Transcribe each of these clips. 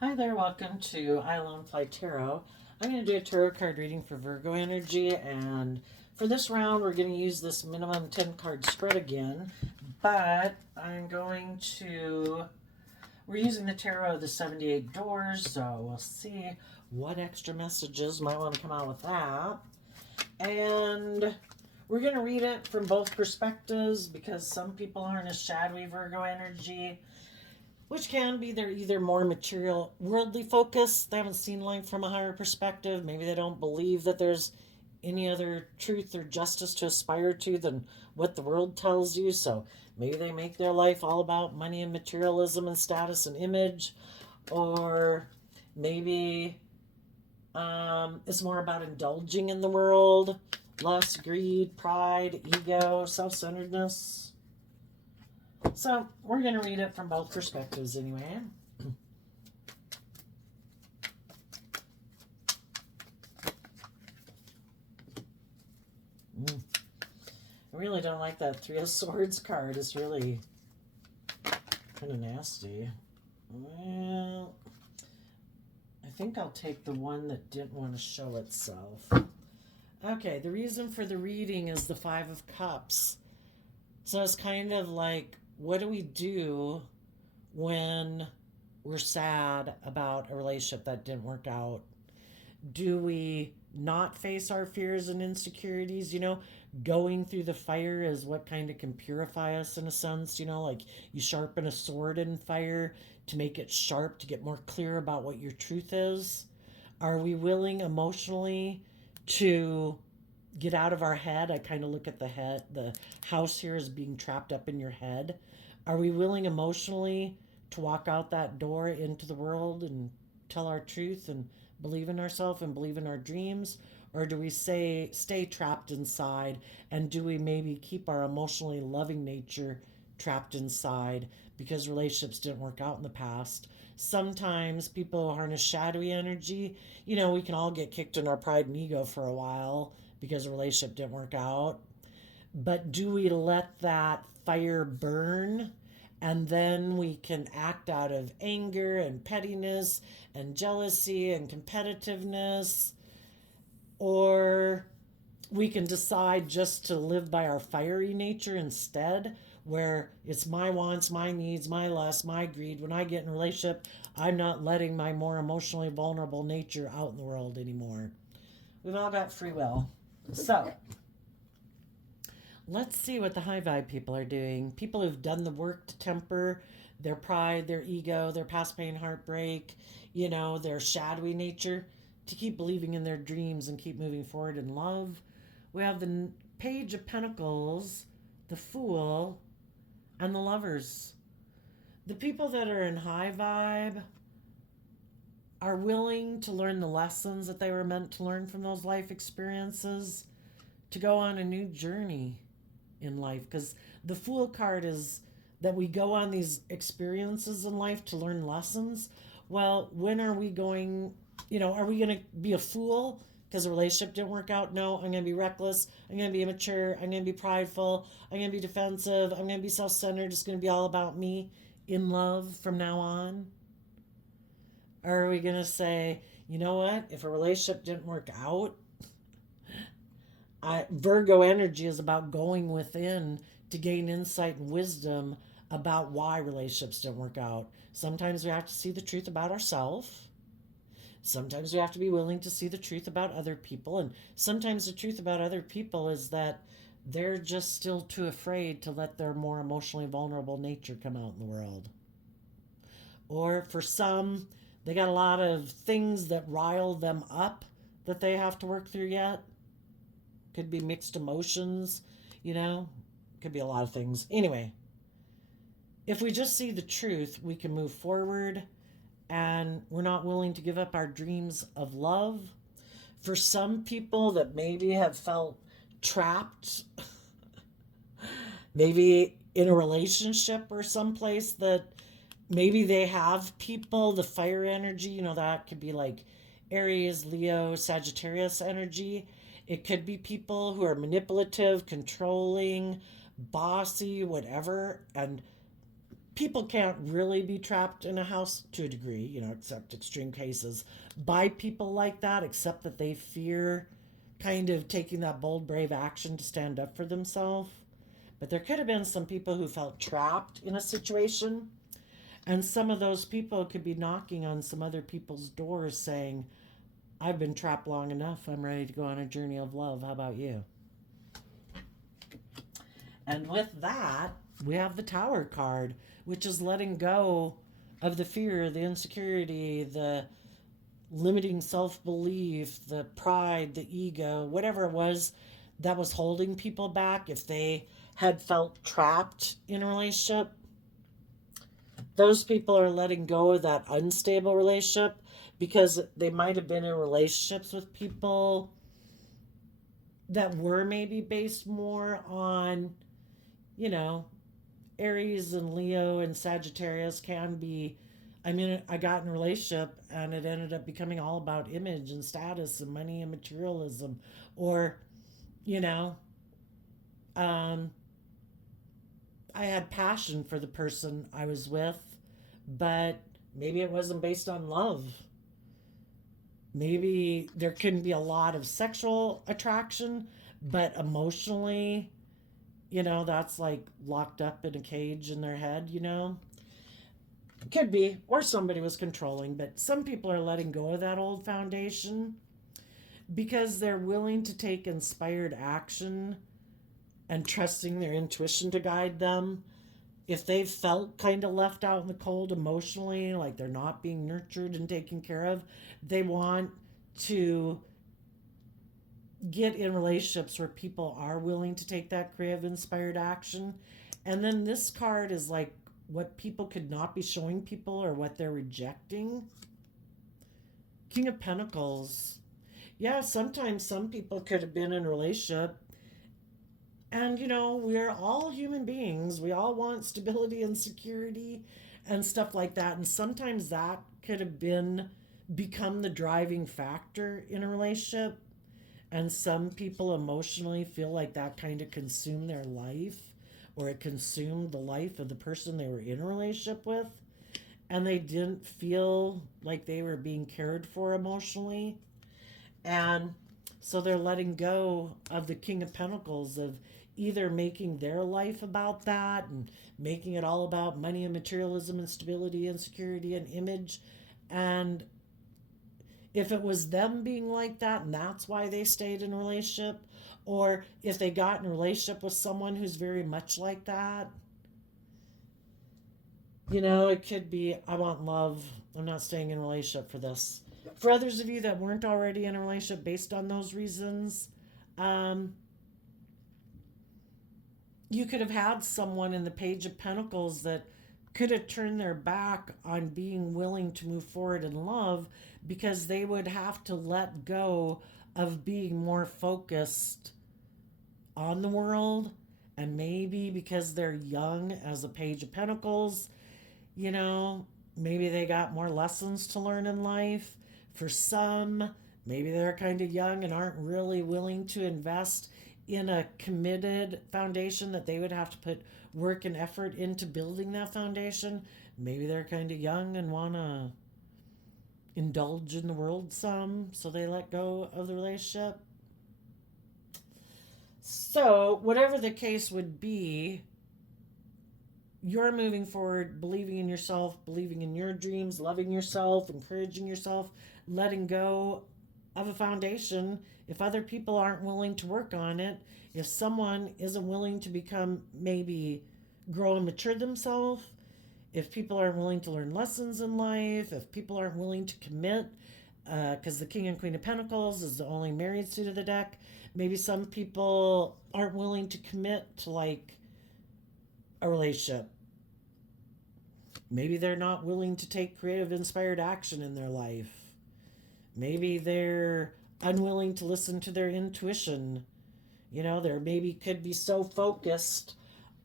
Hi there, welcome to I Alone Fly Tarot. I'm going to do a tarot card reading for Virgo energy, and for this round, we're going to use this minimum 10 card spread again. But we're using the tarot of the 78 doors, so we'll see what extra messages might want to come out with that. And we're going to read it from both perspectives because some people are in a shadowy Virgo energy, which can be they're either more material, worldly focused, they haven't seen life from a higher perspective, maybe they don't believe that there's any other truth or justice to aspire to than what the world tells you. So maybe they make their life all about money and materialism and status and image, or maybe it's more about indulging in the world, lust, greed, pride, ego, self-centeredness. So we're going to read it from both perspectives anyway. I really don't like that Three of Swords card. It's really kind of nasty. Well, I think I'll take the one that didn't want to show itself. Okay, the reason for the reading is the Five of Cups. So it's kind of like, what do we do when we're sad about a relationship that didn't work out? Do we not face our fears and insecurities? Going through the fire is what kind of can purify us in a sense. Like you sharpen a sword in fire to make it sharp, to get more clear about what your truth is. Are we willing emotionally to get out of our head? I kind of look at the house here as being trapped up in your head. Are we willing emotionally to walk out that door into the world and tell our truth and believe in ourselves and believe in our dreams? Or do we stay trapped inside, and do we maybe keep our emotionally loving nature trapped inside because relationships didn't work out in the past? Sometimes people harness shadowy energy. We can all get kicked in our pride and ego for a while because a relationship didn't work out. But do we let that fire burn, and then we can act out of anger and pettiness and jealousy and competitiveness? Or we can decide just to live by our fiery nature instead, where it's my wants, my needs, my lust, my greed. When I get in a relationship, I'm not letting my more emotionally vulnerable nature out in the world anymore. We've all got free will. So let's see what the high vibe people are doing. People who've done the work to temper their pride, their ego, their past pain, heartbreak, their shadowy nature, to keep believing in their dreams and keep moving forward in love. We have the Page of Pentacles, the Fool, and the Lovers. The people that are in high vibe are willing to learn the lessons that they were meant to learn from those life experiences, to go on a new journey in life. Because the Fool card is that we go on these experiences in life to learn lessons. Well, when are we going, are we going to be a fool because a relationship didn't work out? No, I'm going to be reckless. I'm going to be immature. I'm going to be prideful. I'm going to be defensive. I'm going to be self-centered. It's going to be all about me in love from now on. Or are we going to say, you know what? If a relationship didn't work out, Virgo energy is about going within to gain insight and wisdom about why relationships didn't work out. Sometimes we have to see the truth about ourselves. Sometimes we have to be willing to see the truth about other people. And sometimes the truth about other people is that they're just still too afraid to let their more emotionally vulnerable nature come out in the world. Or for some, they got a lot of things that rile them up that they have to work through yet. Could be mixed emotions, could be a lot of things. Anyway, if we just see the truth, we can move forward, and we're not willing to give up our dreams of love. For some people that maybe have felt trapped, maybe in a relationship or someplace that maybe they have people, the fire energy, that could be like Aries, Leo, Sagittarius energy. It could be people who are manipulative, controlling, bossy, whatever, and people can't really be trapped in a house to a degree, you know, except extreme cases, by people like that, except that they fear kind of taking that bold, brave action to stand up for themselves. But there could have been some people who felt trapped in a situation, and some of those people could be knocking on some other people's doors saying, I've been trapped long enough. I'm ready to go on a journey of love. How about you? And with that, we have the Tower card, which is letting go of the fear, the insecurity, the limiting self-belief, the pride, the ego, whatever it was that was holding people back. If they had felt trapped in a relationship, those people are letting go of that unstable relationship because they might have been in relationships with people that were maybe based more on, you know, Aries and Leo and Sagittarius can be. I mean, I got in a relationship and it ended up becoming all about image and status and money and materialism. Or, you know, I had passion for the person I was with, but maybe it wasn't based on love. Maybe there couldn't be a lot of sexual attraction, but emotionally, you know, that's like locked up in a cage in their head, you know? Could be. Or somebody was controlling, but some people are letting go of that old foundation because they're willing to take inspired action and trusting their intuition to guide them. If they've felt kind of left out in the cold emotionally, like they're not being nurtured and taken care of, they want to get in relationships where people are willing to take that creative, inspired action. And then this card is like what people could not be showing people or what they're rejecting. King of Pentacles. Yeah, sometimes some people could have been in a relationship. And, you know, we're all human beings. We all want stability and security and stuff like that. And sometimes that could have become the driving factor in a relationship. And some people emotionally feel like that kind of consumed their life, or it consumed the life of the person they were in a relationship with. And they didn't feel like they were being cared for emotionally. And so they're letting go of the King of Pentacles, of either making their life about that and making it all about money and materialism and stability and security and image. And if it was them being like that and that's why they stayed in a relationship, or if they got in a relationship with someone who's very much like that, you know, it could be, I want love. I'm not staying in a relationship for this. For others of you that weren't already in a relationship based on those reasons, you could have had someone in the Page of Pentacles that could have turned their back on being willing to move forward in love because they would have to let go of being more focused on the world. And maybe because they're young as a Page of Pentacles, you know, maybe they got more lessons to learn in life. For some, maybe they're kind of young and aren't really willing to invest in a committed foundation that they would have to put work and effort into building that foundation. Maybe they're kind of young and want to indulge in the world some, so they let go of the relationship. So, whatever the case would be, you're moving forward, believing in yourself, believing in your dreams, loving yourself, encouraging yourself, letting go of a foundation. If other people aren't willing to work on it, if someone isn't willing to become, maybe grow and mature themselves, if people aren't willing to learn lessons in life, if people aren't willing to commit, because the King and Queen of Pentacles is the only married suit of the deck, maybe some people aren't willing to commit to like a relationship. Maybe they're not willing to take creative, inspired action in their life. Maybe they're unwilling to listen to their intuition. You know, they're maybe could be so focused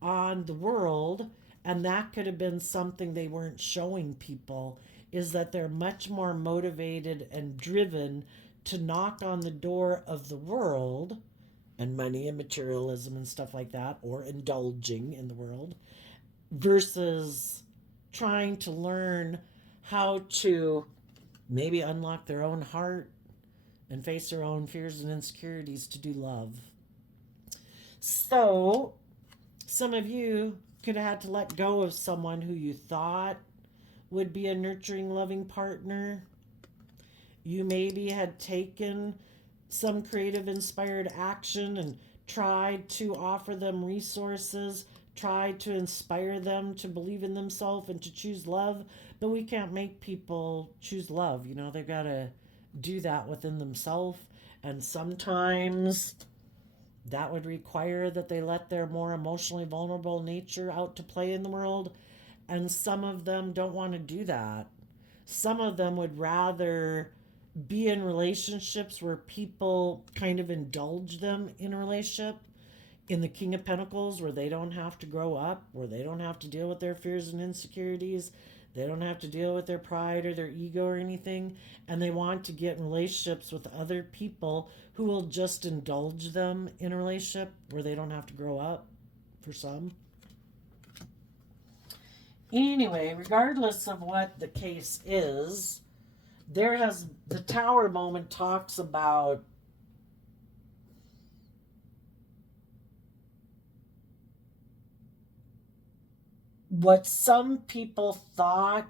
on the world, and that could have been something they weren't showing people, is that they're much more motivated and driven to knock on the door of the world and money and materialism and stuff like that, or indulging in the world, versus trying to learn how to maybe unlock their own heart and face their own fears and insecurities to do love. So, some of you could have had to let go of someone who you thought would be a nurturing, loving partner. You maybe had taken some creative, inspired action and tried to offer them resources, tried to inspire them to believe in themselves and to choose love. But we can't make people choose love. You know, they've got to do that within themselves. And sometimes that would require that they let their more emotionally vulnerable nature out to play in the world. And some of them don't want to do that. Some of them would rather be in relationships where people kind of indulge them in a relationship. In the King of Pentacles, where they don't have to grow up, where they don't have to deal with their fears and insecurities, they don't have to deal with their pride or their ego or anything, and they want to get in relationships with other people who will just indulge them in a relationship where they don't have to grow up, for some. Anyway, regardless of what the case is, the Tower moment talks about what some people thought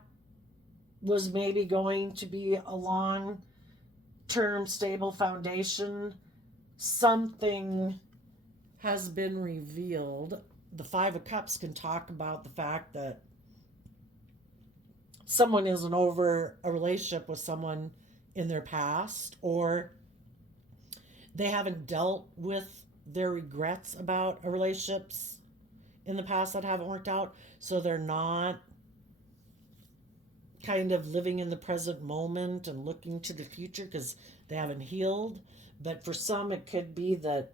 was maybe going to be a long-term stable foundation. Something has been revealed. The Five of Cups can talk about the fact that someone isn't over a relationship with someone in their past, or they haven't dealt with their regrets about relationships in the past that haven't worked out, so they're not kind of living in the present moment and looking to the future because they haven't healed. But for some, it could be that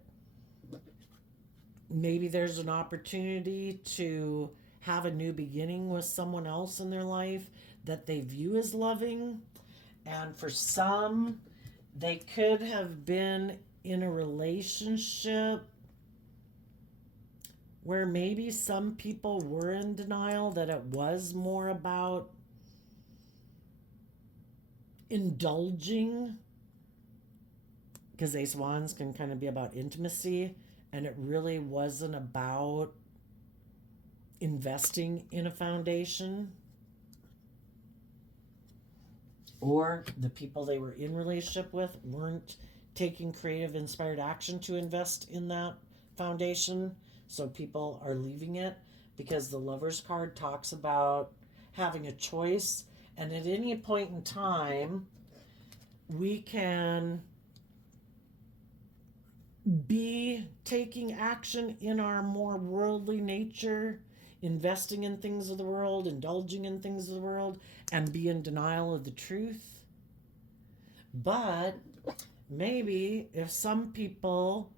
maybe there's an opportunity to have a new beginning with someone else in their life that they view as loving. And for some, they could have been in a relationship where maybe some people were in denial that it was more about indulging, because Ace of Wands can kind of be about intimacy, and it really wasn't about investing in a foundation, or the people they were in relationship with weren't taking creative, inspired action to invest in that foundation. So people are leaving it, because the Lover's card talks about having a choice. And at any point in time, we can be taking action in our more worldly nature, investing in things of the world, indulging in things of the world, and be in denial of the truth. But maybe if some people,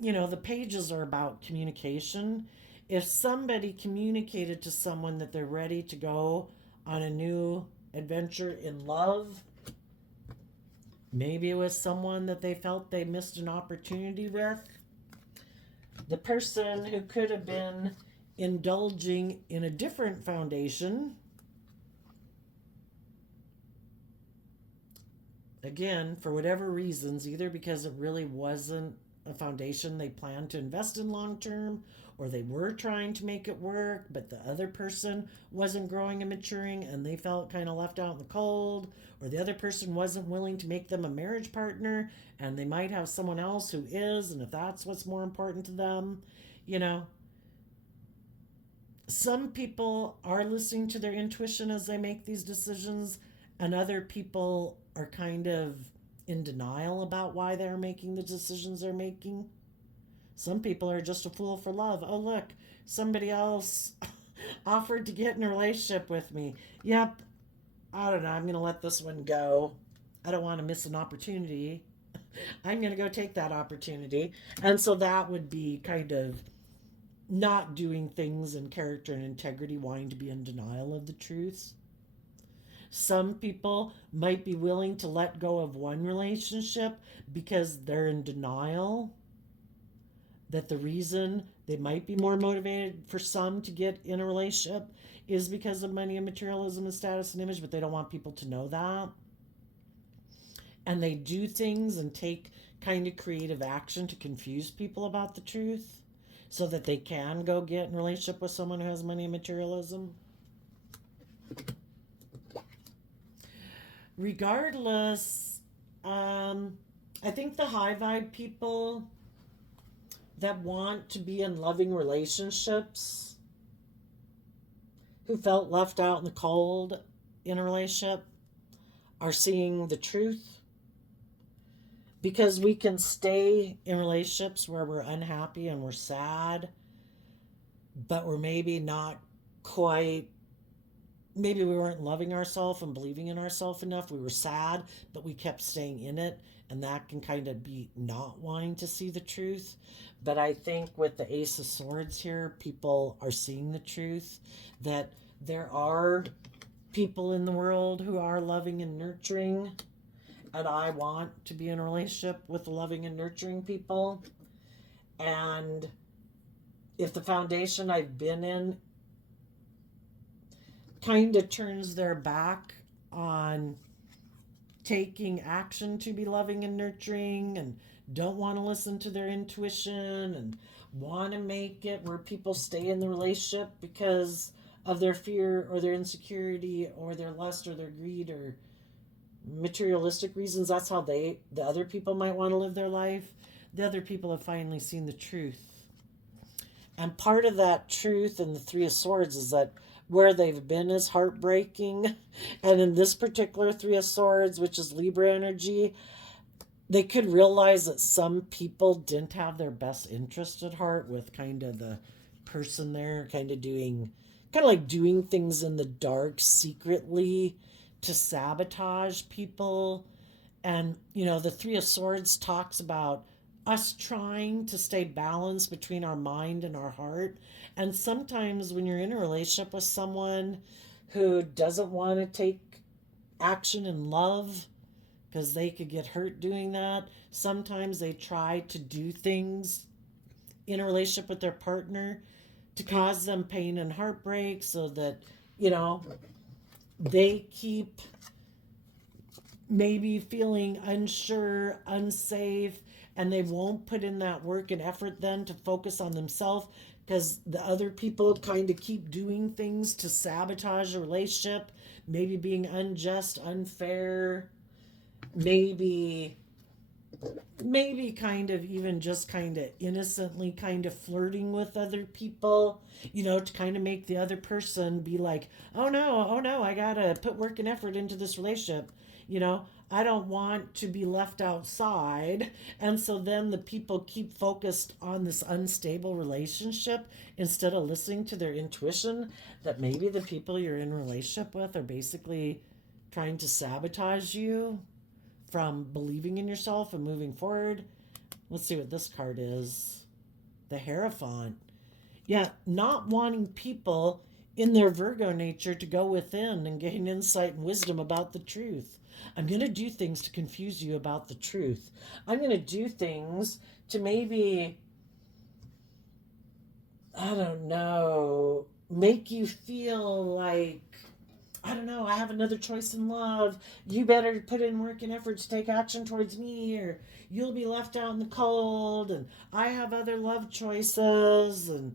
the pages are about communication. If somebody communicated to someone that they're ready to go on a new adventure in love, maybe it was someone that they felt they missed an opportunity with. The person who could have been indulging in a different foundation, again, for whatever reasons, either because it really wasn't a foundation they planned to invest in long term, or they were trying to make it work, but the other person wasn't growing and maturing and they felt kind of left out in the cold, or the other person wasn't willing to make them a marriage partner and they might have someone else who is, and if that's what's more important to them, some people are listening to their intuition as they make these decisions, and other people are kind of in denial about why they're making the decisions they're making. Some people are just a fool for love. Oh, look, somebody else offered to get in a relationship with me. Yep, I don't know, I'm going to let this one go. I don't want to miss an opportunity. I'm going to go take that opportunity. And so that would be kind of not doing things in character and integrity, wanting to be in denial of the truth. Some people might be willing to let go of one relationship because they're in denial that the reason they might be more motivated for some to get in a relationship is because of money and materialism and status and image, but they don't want people to know that. And they do things and take kind of creative action to confuse people about the truth so that they can go get in a relationship with someone who has money and materialism. Regardless, I think the high vibe people that want to be in loving relationships, who felt left out in the cold in a relationship, are seeing the truth. Because we can stay in relationships where we're unhappy and we're sad, but we're maybe not quite, maybe we weren't loving ourselves and believing in ourselves enough. We were sad, but we kept staying in it. And that can kind of be not wanting to see the truth. But I think with the Ace of Swords here, people are seeing the truth, that there are people in the world who are loving and nurturing. And I want to be in a relationship with loving and nurturing people. And if the foundation I've been in kind of turns their back on taking action to be loving and nurturing and don't want to listen to their intuition and want to make it where people stay in the relationship because of their fear or their insecurity or their lust or their greed or materialistic reasons, that's how the other people might want to live their life. The other people have finally seen the truth. And part of that truth in the Three of Swords is that where they've been is heartbreaking. And in this particular Three of Swords, which is Libra energy, they could realize that some people didn't have their best interest at heart with kind of the person there kind of like doing things in the dark secretly to sabotage people. And, the Three of Swords talks about us trying to stay balanced between our mind and our heart. And sometimes when you're in a relationship with someone who doesn't want to take action in love because they could get hurt doing that, sometimes they try to do things in a relationship with their partner to cause them pain and heartbreak so that, they keep maybe feeling unsure, unsafe, and they won't put in that work and effort then to focus on themselves because the other people kind of keep doing things to sabotage the relationship, maybe being unjust, unfair, maybe kind of even just kind of innocently kind of flirting with other people, to kind of make the other person be like, oh no, I gotta put work and effort into this relationship. I don't want to be left outside. And so then the people keep focused on this unstable relationship instead of listening to their intuition that maybe the people you're in a relationship with are basically trying to sabotage you from believing in yourself and moving forward. Let's see what this card is. The Hierophant. Yeah, not wanting people in their Virgo nature to go within and gain insight and wisdom about the truth. I'm going to do things to confuse you about the truth. I'm going to do things to maybe, I don't know, make you feel like, I don't know, I have another choice in love. You better put in work and effort to take action towards me, or you'll be left out in the cold, and I have other love choices, and,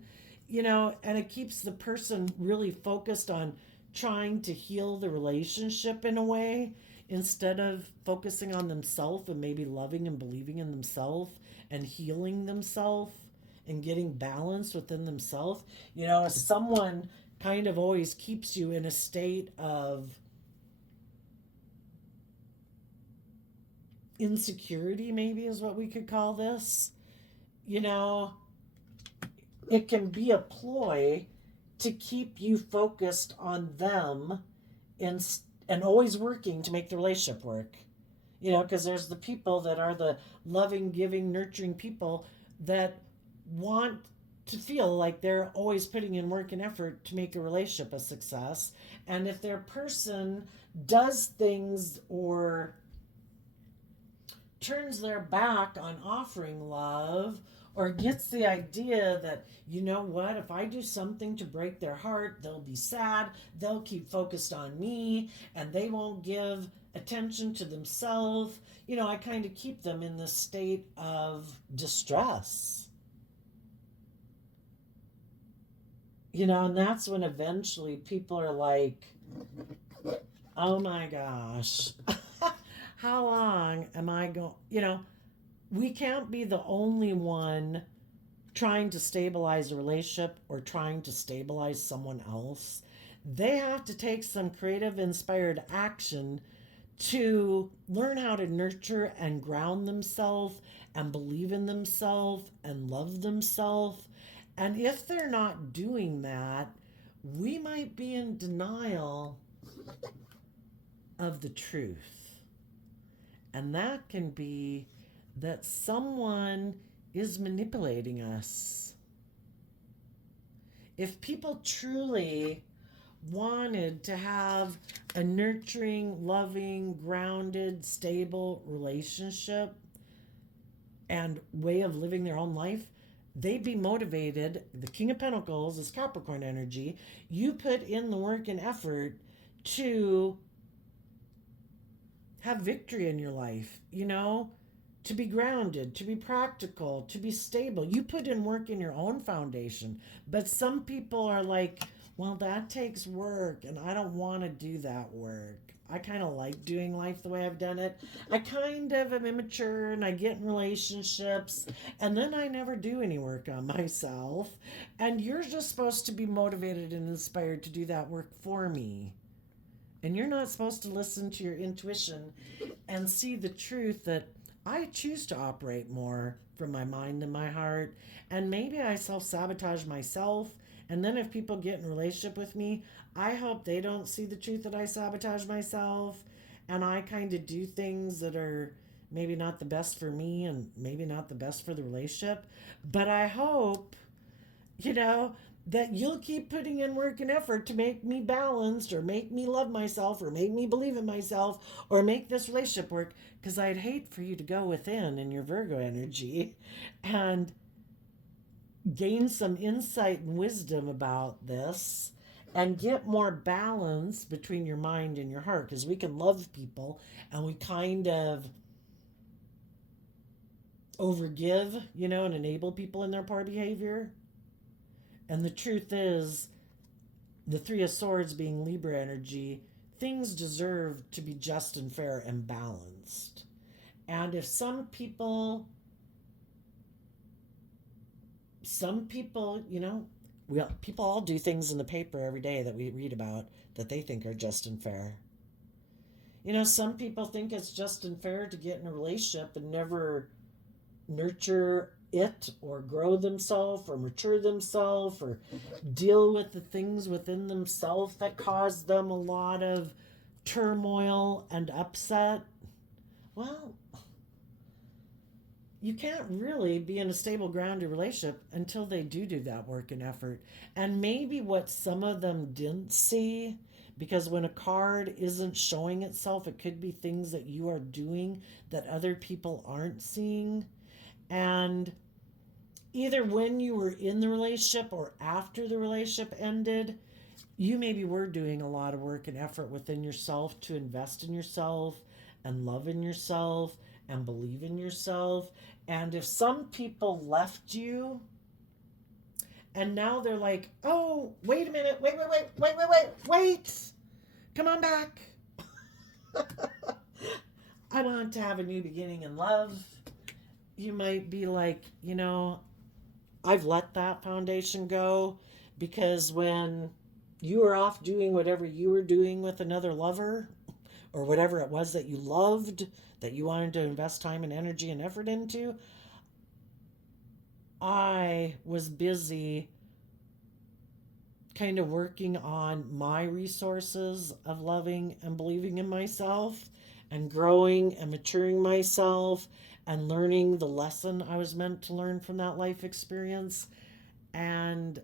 and it keeps the person really focused on trying to heal the relationship in a way, instead of focusing on themselves and maybe loving and believing in themselves and healing themselves and getting balanced within themselves. Someone kind of always keeps you in a state of insecurity, maybe is what we could call this. It can be a ploy to keep you focused on them and always working to make the relationship work. Because there's the people that are the loving, giving, nurturing people that want to feel like they're always putting in work and effort to make a relationship a success. And if their person does things or turns their back on offering love or gets the idea that, you know what, if I do something to break their heart, they'll be sad, they'll keep focused on me, and they won't give attention to themselves. I kind of keep them in this state of distress. And that's when eventually people are like, oh my gosh, how long am I going? We can't be the only one trying to stabilize a relationship or trying to stabilize someone else. They have to take some creative, inspired action to learn how to nurture and ground themselves and believe in themselves and love themselves. And if they're not doing that, we might be in denial of the truth. And that can be that someone is manipulating us. If people truly wanted to have a nurturing, loving, grounded, stable relationship and way of living their own life, they'd be motivated. The King of Pentacles is Capricorn energy. You put in the work and effort to have victory in your life, to be grounded, to be practical, to be stable. You put in work in your own foundation. But some people are like, well, that takes work, and I don't want to do that work. I kind of like doing life the way I've done it. I kind of am immature, and I get in relationships, and then I never do any work on myself. And you're just supposed to be motivated and inspired to do that work for me. And you're not supposed to listen to your intuition and see the truth that I choose to operate more from my mind than my heart. And maybe I self-sabotage myself. And then if people get in a relationship with me, I hope they don't see the truth that I sabotage myself. And I kind of do things that are maybe not the best for me and maybe not the best for the relationship. But I hope, that you'll keep putting in work and effort to make me balanced or make me love myself or make me believe in myself or make this relationship work, because I'd hate for you to go within in your Virgo energy and gain some insight and wisdom about this and get more balance between your mind and your heart, because we can love people and we kind of overgive, and enable people in their poor behavior. And the truth is, the Three of Swords being Libra energy, things deserve to be just and fair and balanced. And if some people, people all do things in the paper every day that we read about that they think are just and fair. Some people think it's just and fair to get in a relationship and never nurture it or grow themselves or mature themselves or deal with the things within themselves that cause them a lot of turmoil and upset. Well, you can't really be in a stable, grounded relationship until they do that work and effort. And maybe what some of them didn't see, because when a card isn't showing itself, it could be things that you are doing that other people aren't seeing. And either when you were in the relationship or after the relationship ended, you maybe were doing a lot of work and effort within yourself to invest in yourself and love in yourself and believe in yourself. And if some people left you and now they're like, oh, wait a minute, wait, come on back. I want to have a new beginning in love. You might be like, I've let that foundation go, because when you were off doing whatever you were doing with another lover or whatever it was that you loved, that you wanted to invest time and energy and effort into, I was busy kind of working on my resources of loving and believing in myself and growing and maturing myself and learning the lesson I was meant to learn from that life experience. And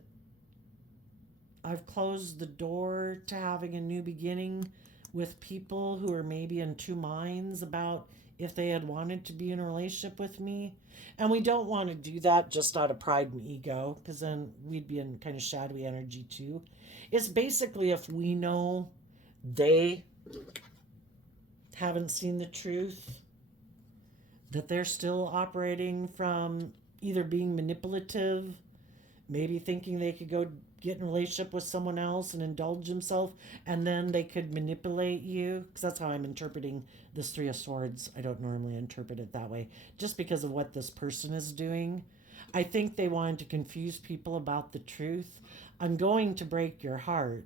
I've closed the door to having a new beginning with people who are maybe in two minds about if they had wanted to be in a relationship with me. And we don't want to do that just out of pride and ego, because then we'd be in kind of shadowy energy too. It's basically if we know they haven't seen the truth, that they're still operating from either being manipulative, maybe thinking they could go get in a relationship with someone else and indulge themselves, and then they could manipulate you. Because that's how I'm interpreting this Three of Swords. I don't normally interpret it that way, just because of what this person is doing. I think they wanted to confuse people about the truth. I'm going to break your heart,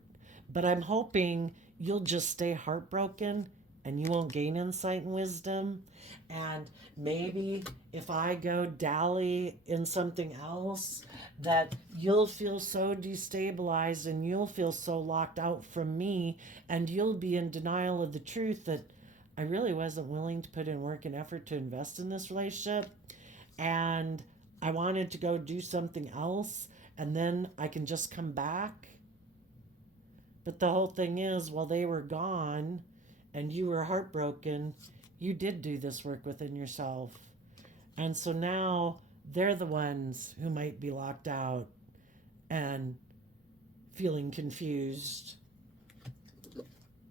but I'm hoping you'll just stay heartbroken and you won't gain insight and wisdom. And maybe if I go dally in something else, that you'll feel so destabilized and you'll feel so locked out from me, and you'll be in denial of the truth that I really wasn't willing to put in work and effort to invest in this relationship. And I wanted to go do something else, and then I can just come back. But the whole thing is, while they were gone and you were heartbroken, you did do this work within yourself. And so now they're the ones who might be locked out and feeling confused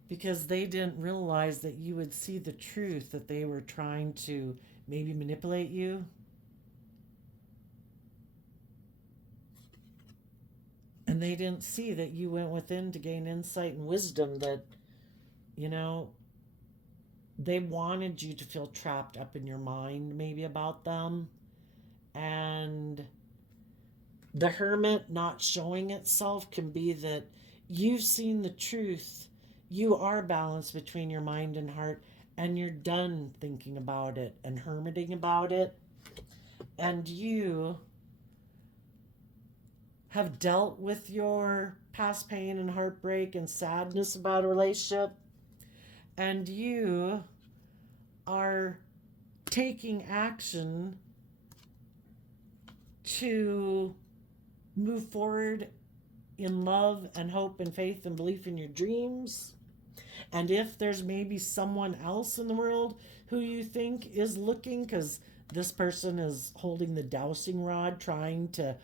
because they didn't realize that you would see the truth, that they were trying to maybe manipulate you. And they didn't see that you went within to gain insight and wisdom, that, you know, they wanted you to feel trapped up in your mind maybe about them. And the Hermit not showing itself can be that you've seen the truth. You are balanced between your mind and heart, and you're done thinking about it and hermiting about it. And you have dealt with your past pain and heartbreak and sadness about a relationship, and you are taking action to move forward in love and hope and faith and belief in your dreams. And if there's maybe someone else in the world who you think is looking, because this person is holding the dowsing rod trying to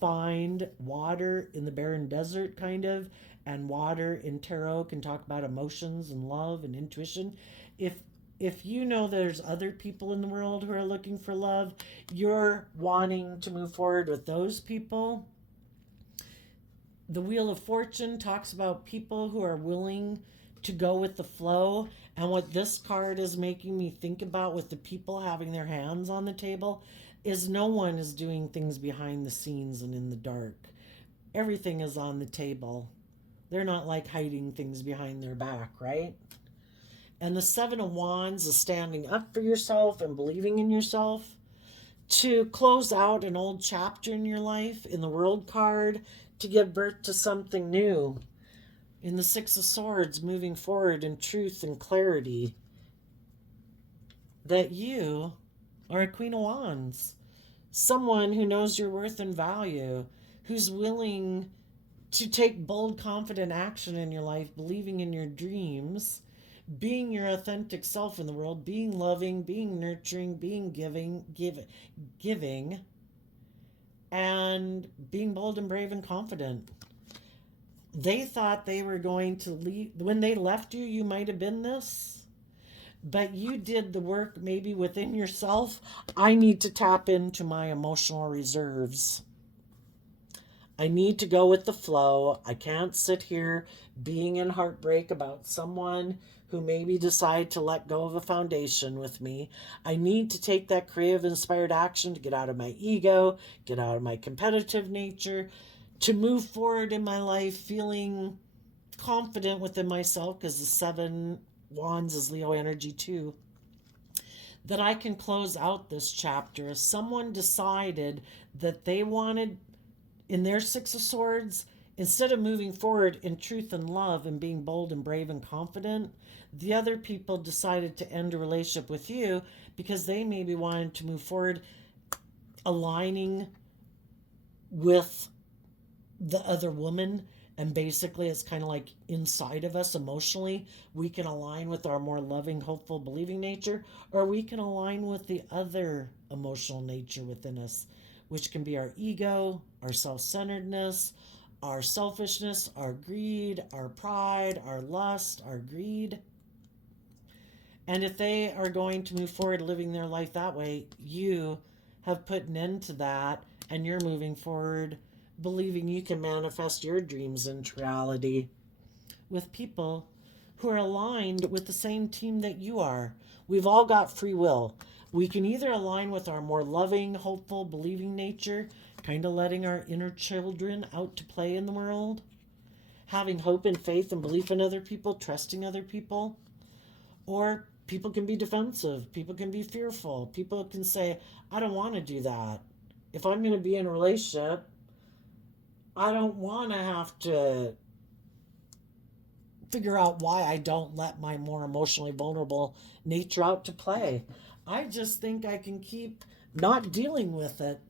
find water in the barren desert, kind of, and water in tarot can talk about emotions and love and intuition. If you know there's other people in the world who are looking for love, you're wanting to move forward with those people. The Wheel of Fortune talks about people who are willing to go with the flow. And what this card is making me think about with the people having their hands on the table is no one is doing things behind the scenes and in the dark. Everything is on the table. They're not like hiding things behind their back, right? And the Seven of Wands is standing up for yourself and believing in yourself to close out an old chapter in your life. In the World card, to give birth to something new. In the Six of Swords, moving forward in truth and clarity. That you are a Queen of Wands. Someone who knows your worth and value, who's willing to take bold, confident action in your life, believing in your dreams, being your authentic self in the world, being loving, being nurturing, being giving, and being bold and brave and confident. They thought they were going to leave. When they left you, you might have been this, but you did the work maybe within yourself. I need to tap into my emotional reserves. I need to go with the flow. I can't sit here being in heartbreak about someone who maybe decide to let go of a foundation with me. I need to take that creative, inspired action to get out of my ego, get out of my competitive nature, to move forward in my life feeling confident within myself, because the Seven Wands is Leo energy too, that I can close out this chapter. If someone decided that they wanted, in their Six of Swords, instead of moving forward in truth and love and being bold and brave and confident, the other people decided to end a relationship with you because they maybe wanted to move forward aligning with the other woman And basically, it's kind of like inside of us emotionally. We can align with our more loving, hopeful, believing nature, or we can align with the other emotional nature within us, which can be our ego, our self centeredness, our selfishness, our greed, our pride, our lust, our greed. And if they are going to move forward living their life that way, you have put an end to that and you're moving forward believing you can manifest your dreams into reality with people who are aligned with the same team that you are. We've all got free will. We can either align with our more loving, hopeful, believing nature, kind of letting our inner children out to play in the world, having hope and faith and belief in other people, trusting other people, or people can be defensive, people can be fearful, people can say, I don't want to do that. If I'm going to be in a relationship, I don't want to have to figure out why I don't let my more emotionally vulnerable nature out to play. I just think I can keep not dealing with it.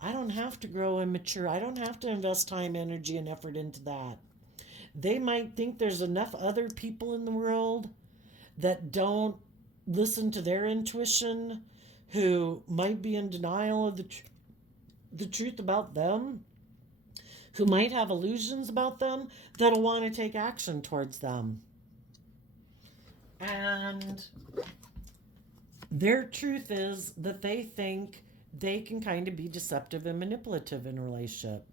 I don't have to grow and mature. I don't have to invest time, energy, and effort into that. They might think there's enough other people in the world that don't listen to their intuition, who might be in denial of the truth about them, who might have illusions about them, that'll want to take action towards them. And their truth is that they think they can kind of be deceptive and manipulative in a relationship.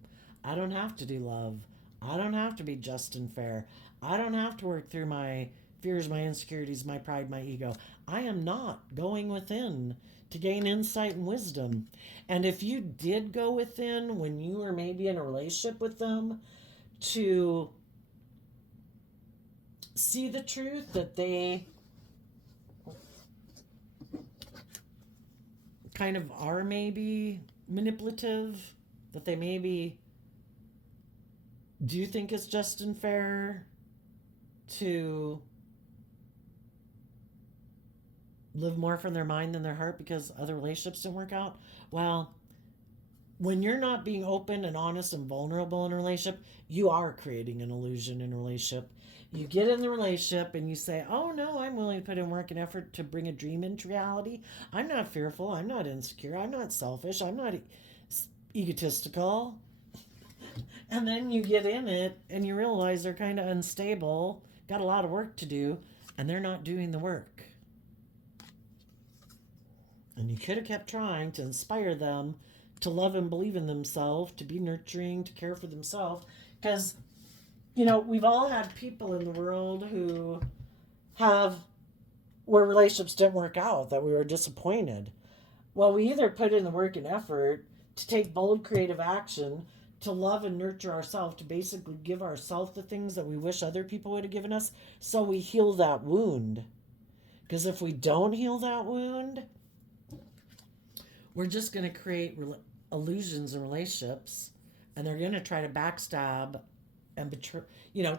I don't have to do love. I don't have to be just and fair. I don't have to work through my fears, my insecurities, my pride, my ego. I am not going within to gain insight and wisdom. And if you did go within when you were maybe in a relationship with them to see the truth that they kind of are maybe manipulative, that they maybe do think it's just and fair to live more from their mind than their heart because other relationships didn't work out. Well, when you're not being open and honest and vulnerable in a relationship, you are creating an illusion in a relationship. You get in the relationship and you say, oh no, I'm willing to put in work and effort to bring a dream into reality. I'm not fearful. I'm not insecure. I'm not selfish. I'm not egotistical. And then you get in it and you realize they're kind of unstable, got a lot of work to do, and they're not doing the work. And you could have kept trying to inspire them to love and believe in themselves, to be nurturing, to care for themselves. Because, you know, we've all had people in the world who where relationships didn't work out, that we were disappointed. Well, we either put in the work and effort to take bold creative action, to love and nurture ourselves, to basically give ourselves the things that we wish other people would have given us, so we heal that wound. Because if we don't heal that wound, we're just going to create illusions in relationships, and they're going to try to backstab and betray,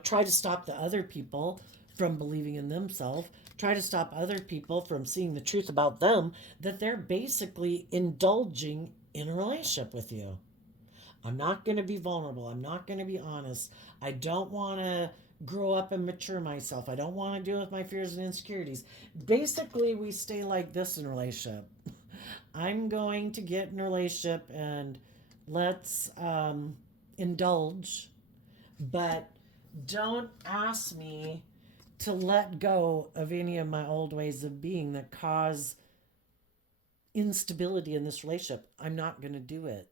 try to stop the other people from believing in themselves, try to stop other people from seeing the truth about them, that they're basically indulging in a relationship with you. I'm not going to be vulnerable. I'm not going to be honest. I don't want to grow up and mature myself. I don't want to deal with my fears and insecurities. Basically, we stay like this in a relationship. I'm going to get in a relationship and let's indulge, but don't ask me to let go of any of my old ways of being that cause instability in this relationship. I'm not going to do it.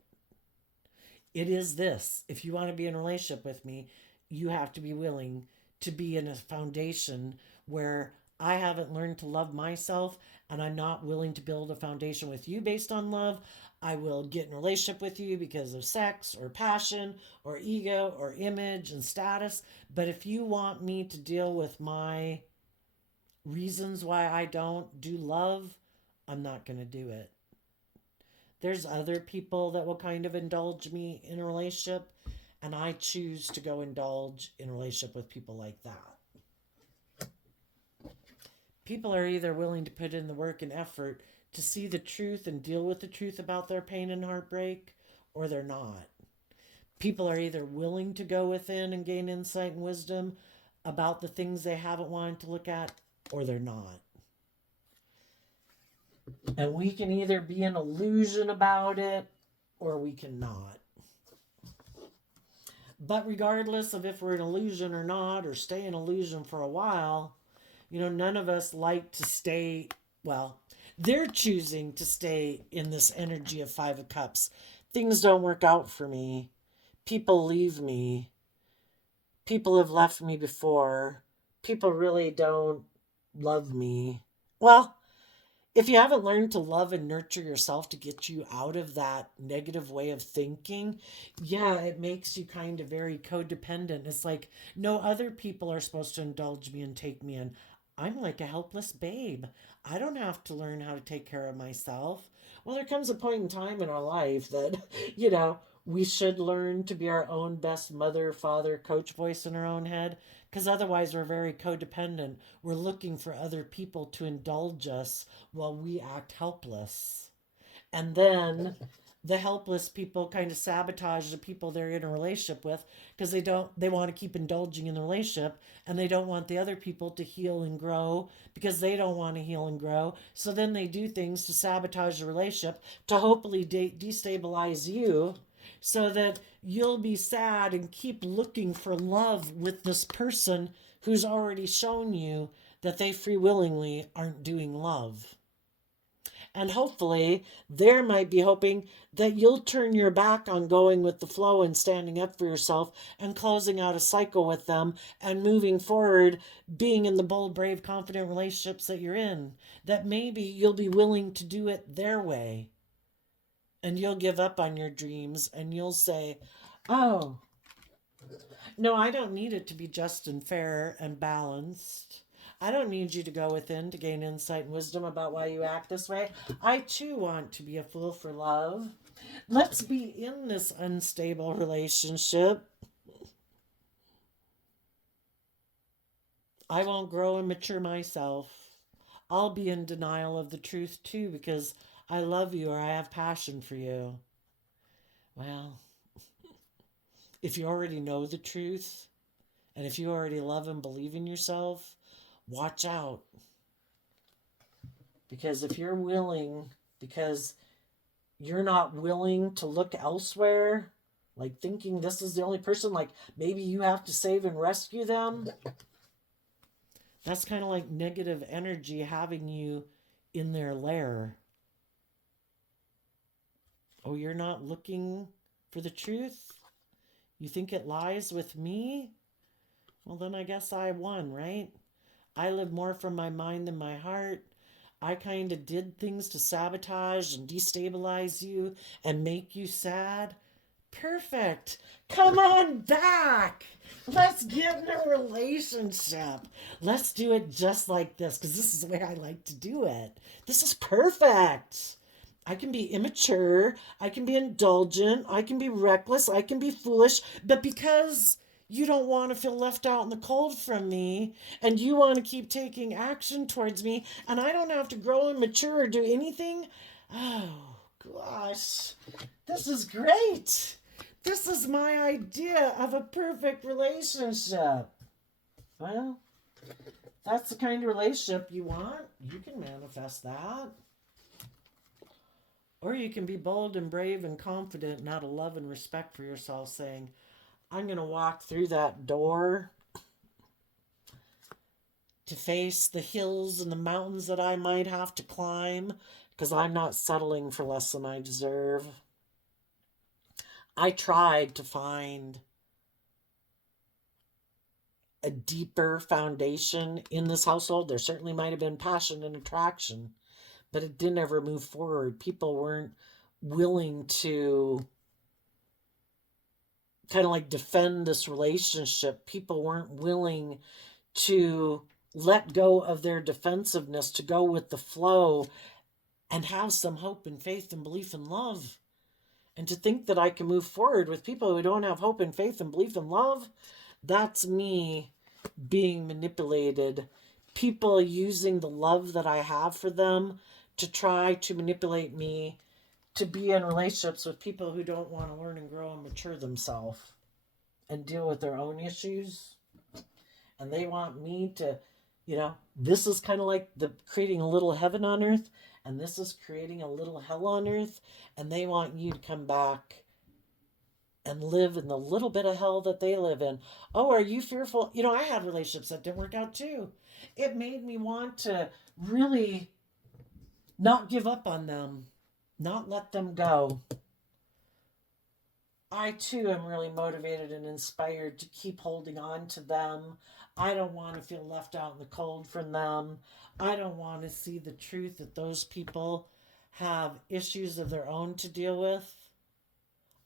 It is this. If you want to be in a relationship with me, you have to be willing to be in a foundation where I haven't learned to love myself, and I'm not willing to build a foundation with you based on love. I will get in a relationship with you because of sex or passion or ego or image and status. But if you want me to deal with my reasons why I don't do love, I'm not going to do it. There's other people that will kind of indulge me in a relationship, and I choose to go indulge in a relationship with people like that. People are either willing to put in the work and effort to see the truth and deal with the truth about their pain and heartbreak, or they're not. People are either willing to go within and gain insight and wisdom about the things they haven't wanted to look at, or they're not. And we can either be an illusion about it, or we cannot. But regardless of if we're an illusion or not, or stay in illusion for a while, none of us like to stay, well, they're choosing to stay in this energy of Five of Cups. Things don't work out for me. People leave me. People have left me before. People really don't love me. Well, if you haven't learned to love and nurture yourself to get you out of that negative way of thinking, yeah, it makes you kind of very codependent. It's like no other people are supposed to indulge me and take me in. I'm like a helpless babe. I don't have to learn how to take care of myself. Well, there comes a point in time in our life that, we should learn to be our own best mother, father, coach voice in our own head, because otherwise we're very codependent. We're looking for other people to indulge us while we act helpless. And then the helpless people kind of sabotage the people they're in a relationship with because they want to keep indulging in the relationship, and they don't want the other people to heal and grow because they don't want to heal and grow. So then they do things to sabotage the relationship to hopefully destabilize you, so that you'll be sad and keep looking for love with this person who's already shown you that they free willingly aren't doing love. And hopefully there might be hoping that you'll turn your back on going with the flow and standing up for yourself and closing out a cycle with them and moving forward, being in the bold, brave, confident relationships that you're in. That maybe you'll be willing to do it their way. And you'll give up on your dreams and you'll say, oh, no, I don't need it to be just and fair and balanced. I don't need you to go within to gain insight and wisdom about why you act this way. I too want to be a fool for love. Let's be in this unstable relationship. I won't grow and mature myself. I'll be in denial of the truth too because I love you or I have passion for you. Well, if you already know the truth, and if you already love and believe in yourself, watch out. Because if you're not willing to look elsewhere, like thinking this is the only person, like maybe you have to save and rescue them, that's kind of like negative energy having you in their lair. Oh, you're not looking for the truth? You think it lies with me? Well, then I guess I won, right? I live more from my mind than my heart. I kind of did things to sabotage and destabilize you and make you sad. Perfect. Come on back. Let's get in a relationship. Let's do it just like this because this is the way I like to do it. This is perfect. I can be immature, I can be indulgent, I can be reckless, I can be foolish, but because you don't want to feel left out in the cold from me, and you want to keep taking action towards me, and I don't have to grow and mature or do anything, oh gosh, this is great. This is my idea of a perfect relationship. Well, that's the kind of relationship you want. You can manifest that. Or you can be bold and brave and confident and out of love and respect for yourself, saying, I'm going to walk through that door to face the hills and the mountains that I might have to climb because I'm not settling for less than I deserve. I tried to find a deeper foundation in this household. There certainly might have been passion and attraction, but it didn't ever move forward. People weren't willing to kind of like defend this relationship. People weren't willing to let go of their defensiveness, to go with the flow and have some hope and faith and belief and love. And to think that I can move forward with people who don't have hope and faith and belief and love, that's me being manipulated. People using the love that I have for them to try to manipulate me to be in relationships with people who don't want to learn and grow and mature themselves and deal with their own issues. And they want me to, this is kind of like the creating a little heaven on earth, and this is creating a little hell on earth, and they want you to come back and live in the little bit of hell that they live in. Oh, are you fearful? I had relationships that didn't work out too. It made me want to really not give up on them, not let them go. I too am really motivated and inspired to keep holding on to them. I don't want to feel left out in the cold from them. I don't want to see the truth that those people have issues of their own to deal with.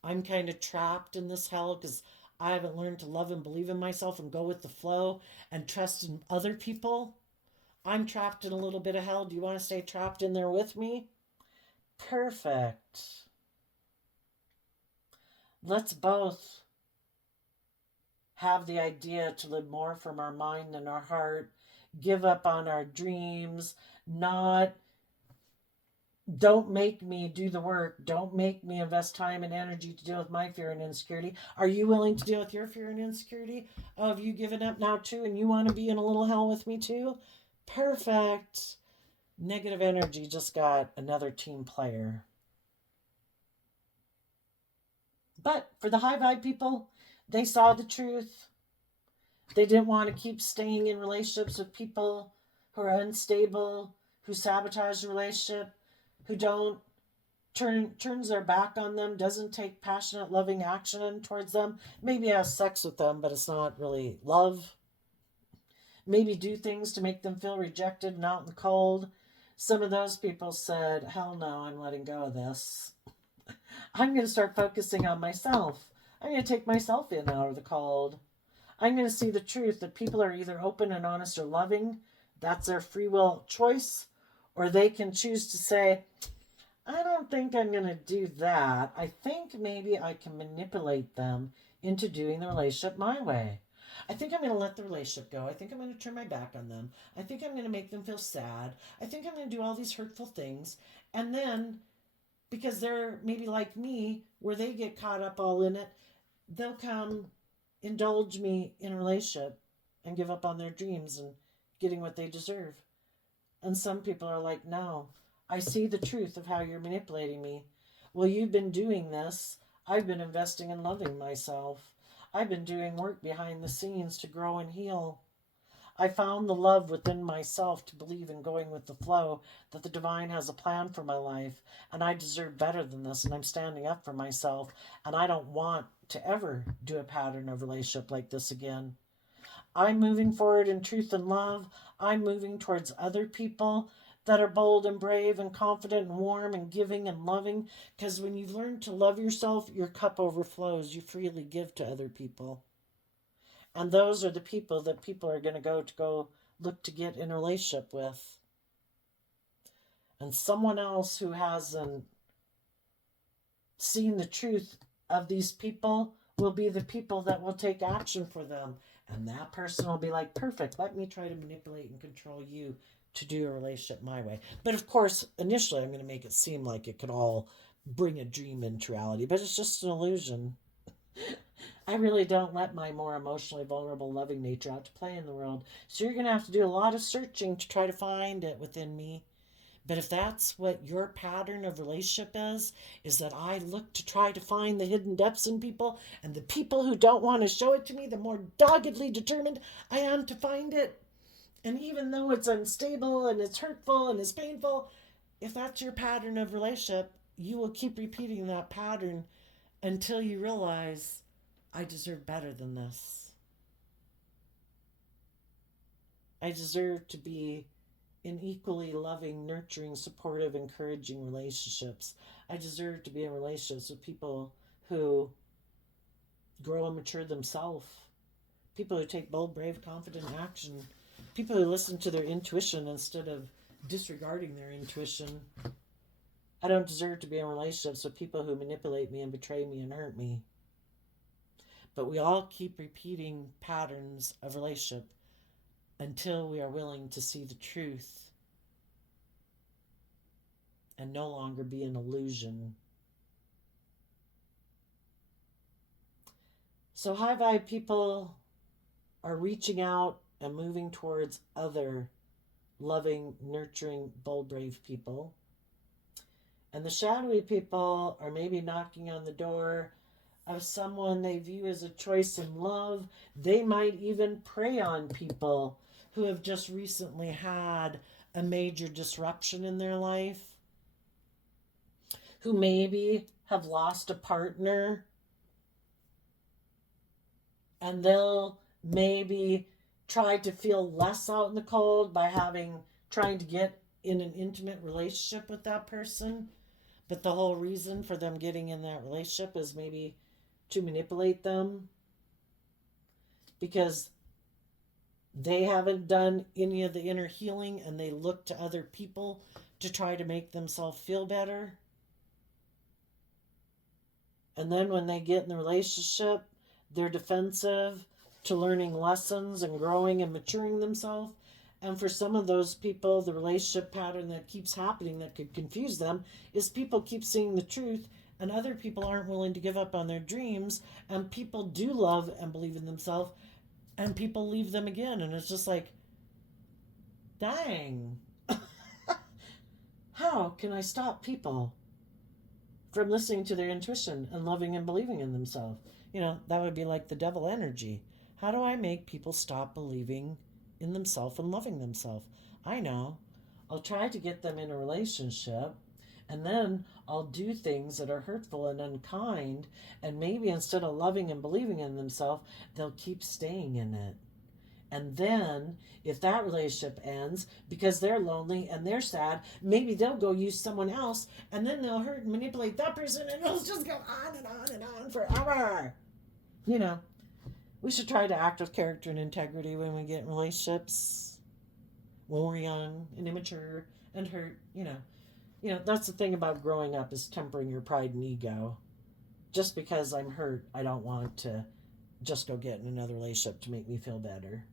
I'm kind of trapped in this hell because I haven't learned to love and believe in myself and go with the flow and trust in other people. I'm trapped in a little bit of hell. Do you want to stay trapped in there with me? Perfect. Let's both have the idea to live more from our mind and our heart, give up on our dreams, don't make me do the work. Don't make me invest time and energy to deal with my fear and insecurity. Are you willing to deal with your fear and insecurity? Oh, have you given up now too and you want to be in a little hell with me too? Perfect. Negative energy just got another team player. But for the high vibe people, they saw the truth. They didn't want to keep staying in relationships with people who are unstable, who sabotage the relationship, who don't turns their back on them, doesn't take passionate, loving action towards them, maybe has sex with them, but it's not really love. Maybe do things to make them feel rejected and out in the cold. Some of those people said, hell no, I'm letting go of this. I'm going to start focusing on myself. I'm going to take myself in out of the cold. I'm going to see the truth that people are either open and honest or loving. That's their free will choice. Or they can choose to say, I don't think I'm going to do that. I think maybe I can manipulate them into doing the relationship my way. I think I'm going to let the relationship go. I think I'm going to turn my back on them. I think I'm going to make them feel sad. I think I'm going to do all these hurtful things. And then, because they're maybe like me, where they get caught up all in it, they'll come indulge me in a relationship and give up on their dreams and getting what they deserve. And some people are like, no, I see the truth of how you're manipulating me. Well, you've been doing this. I've been investing in loving myself. I've been doing work behind the scenes to grow and heal. I found the love within myself to believe in going with the flow, that the divine has a plan for my life, and I deserve better than this, and I'm standing up for myself, and I don't want to ever do a pattern of relationship like this again. I'm moving forward in truth and love. I'm moving towards other people that are bold and brave and confident and warm and giving and loving. Because when you've learned to love yourself, your cup overflows. You freely give to other people. And those are the people that people are going to go look to get in a relationship with. And someone else who hasn't seen the truth of these people will be the people that will take action for them. And that person will be like, perfect, let me try to manipulate and control you to do a relationship my way. But of course, initially I'm going to make it seem like it could all bring a dream into reality, but it's just an illusion. I really don't let my more emotionally vulnerable, loving nature out to play in the world. So you're going to have to do a lot of searching to try to find it within me. But if that's what your pattern of relationship is that I look to try to find the hidden depths in people, and the people who don't want to show it to me, the more doggedly determined I am to find it. And even though it's unstable and it's hurtful and it's painful, if that's your pattern of relationship, you will keep repeating that pattern until you realize, I deserve better than this. I deserve to be in equally loving, nurturing, supportive, encouraging relationships. I deserve to be in relationships with people who grow and mature themselves. People who take bold, brave, confident action. People who listen to their intuition instead of disregarding their intuition. I don't deserve to be in relationships with people who manipulate me and betray me and hurt me. But we all keep repeating patterns of relationship until we are willing to see the truth. and no longer be an illusion. So high vibe people are reaching out and moving towards other loving, nurturing, bold, brave people. And the shadowy people are maybe knocking on the door of someone they view as a choice in love. They might even prey on people who have just recently had a major disruption in their life, who maybe have lost a partner, and they'll maybe try to feel less out in the cold by trying to get in an intimate relationship with that person. But the whole reason for them getting in that relationship is maybe to manipulate them, because they haven't done any of the inner healing and they look to other people to try to make themselves feel better. And then when they get in the relationship, they're defensive to learning lessons and growing and maturing themselves. And for some of those people, the relationship pattern that keeps happening that could confuse them is people keep seeing the truth and other people aren't willing to give up on their dreams, and people do love and believe in themselves, and people leave them again. And it's just like, dang. How can I stop people from listening to their intuition and loving and believing in themselves? That would be like the devil energy. How do I make people stop believing in themselves and loving themselves? I know. I'll try to get them in a relationship, and then I'll do things that are hurtful and unkind, and maybe instead of loving and believing in themselves, they'll keep staying in it. And then if that relationship ends because they're lonely and they're sad, maybe they'll go use someone else, and then they'll hurt and manipulate that person, and it'll just go on and on and on forever. We should try to act with character and integrity when we get in relationships, when we're young and immature and hurt. That's the thing about growing up, is tempering your pride and ego. Just because I'm hurt, I don't want to just go get in another relationship to make me feel better.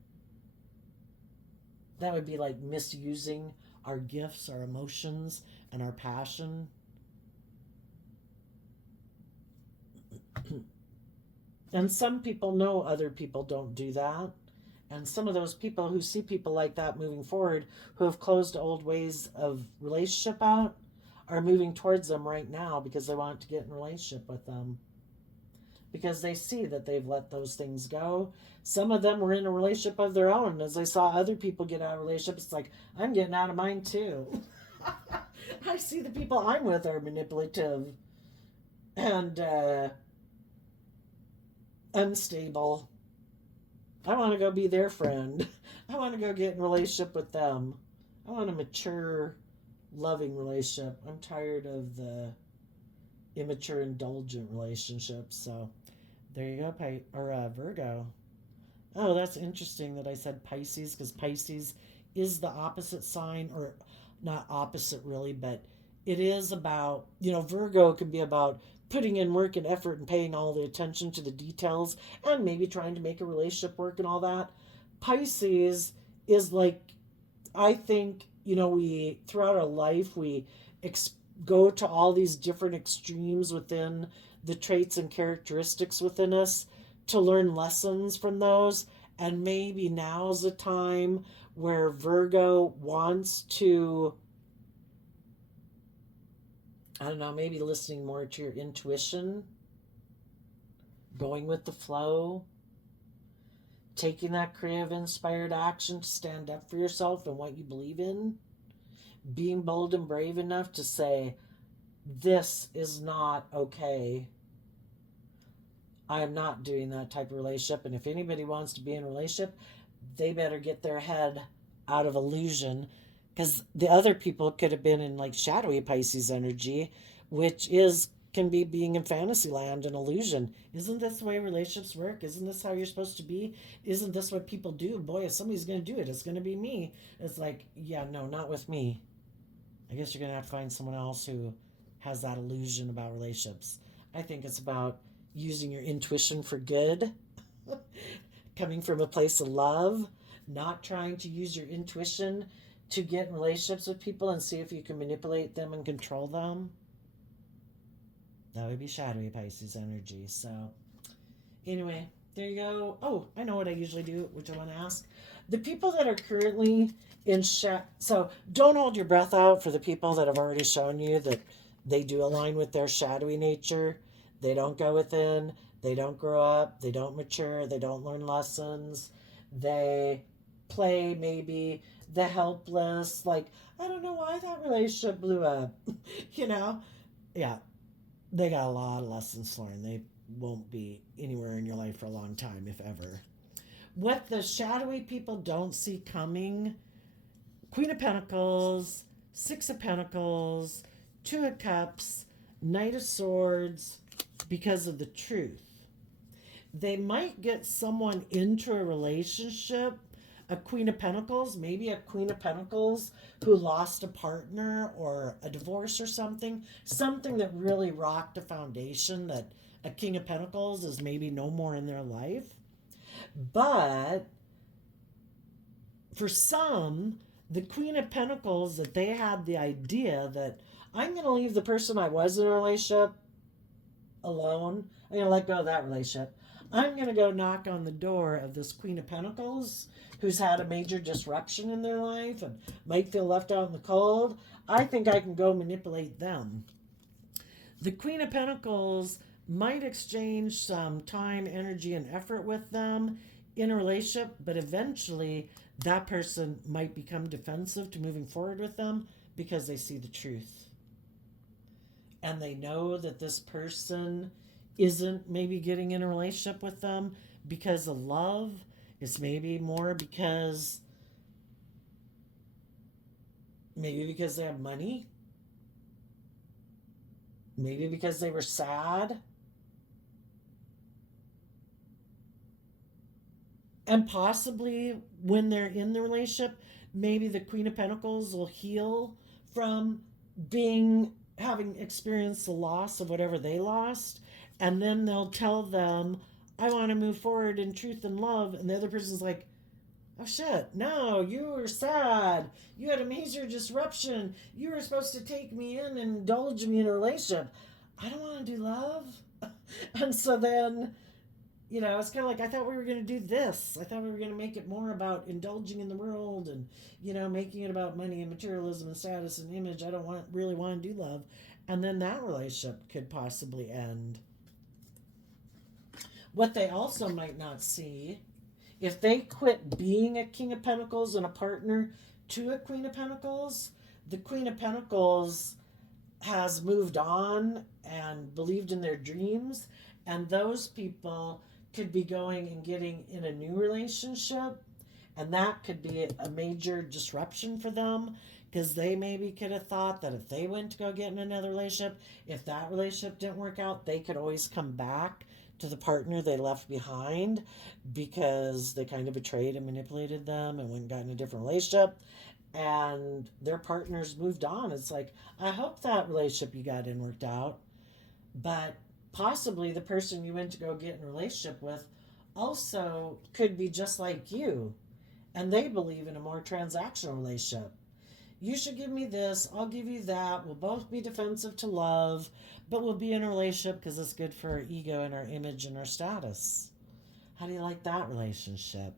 That would be like misusing our gifts, our emotions, and our passion. And some people know other people don't do that. And some of those people who see people like that moving forward, who have closed old ways of relationship out, are moving towards them right now because they want to get in a relationship with them. Because they see that they've let those things go. Some of them were in a relationship of their own. As they saw other people get out of relationships, it's like, I'm getting out of mine too. I see the people I'm with are manipulative and unstable. I want to go be their friend. I want to go get in a relationship with them. I want a mature, loving relationship. I'm tired of the immature, indulgent relationships. So there you go, Virgo. Oh, that's interesting that I said Pisces, because Pisces is the opposite sign, or not opposite really, but it is about, Virgo can be about putting in work and effort and paying all the attention to the details and maybe trying to make a relationship work and all that. Pisces is like, I think, we, throughout our life, we go to all these different extremes within the traits and characteristics within us to learn lessons from those. And maybe now's the time where Virgo wants to, I don't know, maybe listening more to your intuition, going with the flow, taking that creative, inspired action to stand up for yourself and what you believe in, being bold and brave enough to say, this is not okay. I am not doing that type of relationship. And if anybody wants to be in a relationship, they better get their head out of illusion, because the other people could have been in like shadowy Pisces energy, which can be being in fantasy land, an illusion. Isn't this the way relationships work? Isn't this how you're supposed to be? Isn't this what people do? Boy, if somebody's going to do it, it's going to be me. It's like, yeah, no, not with me. I guess you're going to have to find someone else who has that illusion about relationships. I think it's about using your intuition for good, coming from a place of love, not trying to use your intuition to get in relationships with people and see if you can manipulate them and control them. That would be shadowy Pisces energy. So anyway, there you go. Oh, I know what I usually do, which I want to ask. The people that are currently in so don't hold your breath out for the people that have already shown you that they do align with their shadowy nature. They don't go within, they don't grow up, they don't mature, they don't learn lessons. They play maybe the helpless, like, I don't know why that relationship blew up. you know? Yeah, they got a lot of lessons to learn. They won't be anywhere in your life for a long time, if ever. What the shadowy people don't see coming: Queen of Pentacles, Six of Pentacles, Two of Cups, Knight of Swords, because of the truth. They might get someone into a relationship, a Queen of Pentacles, maybe a Queen of Pentacles who lost a partner or a divorce or something that really rocked a foundation, that a King of Pentacles is maybe no more in their life. But for some, the Queen of Pentacles, that they had the idea that I'm going to leave the person I was in a relationship alone. I'm going to let go of that relationship. I'm going to go knock on the door of this Queen of Pentacles who's had a major disruption in their life and might feel left out in the cold. I think I can go manipulate them. The Queen of Pentacles might exchange some time, energy, and effort with them in a relationship, but eventually that person might become defensive to moving forward with them because they see the truth. And they know that this person isn't maybe getting in a relationship with them because of love. It's maybe more because they have money. Maybe because they were sad. And possibly when they're in the relationship, maybe the Queen of Pentacles will heal from having experienced the loss of whatever they lost. And then they'll tell them, I want to move forward in truth and love. And the other person's like, oh shit, no, you were sad. You had a major disruption. You were supposed to take me in and indulge me in a relationship. I don't want to do love. And so then, it's kind of like, I thought we were going to do this. I thought we were going to make it more about indulging in the world and, making it about money and materialism and status and image. I don't really want to do love. And then that relationship could possibly end. What they also might not see, if they quit being a King of Pentacles and a partner to a Queen of Pentacles, the Queen of Pentacles has moved on and believed in their dreams, and those people could be going and getting in a new relationship, and that could be a major disruption for them, because they maybe could have thought that if they went to go get in another relationship, if that relationship didn't work out, they could always come back to the partner they left behind because they kind of betrayed and manipulated them and went and got in a different relationship, and their partners moved on. It's like, I hope that relationship you got in worked out, but possibly the person you went to go get in a relationship with also could be just like you, and they believe in a more transactional relationship. You should give me this, I'll give you that, we'll both be defensive to love, but we'll be in a relationship because it's good for our ego and our image and our status. How do you like that relationship?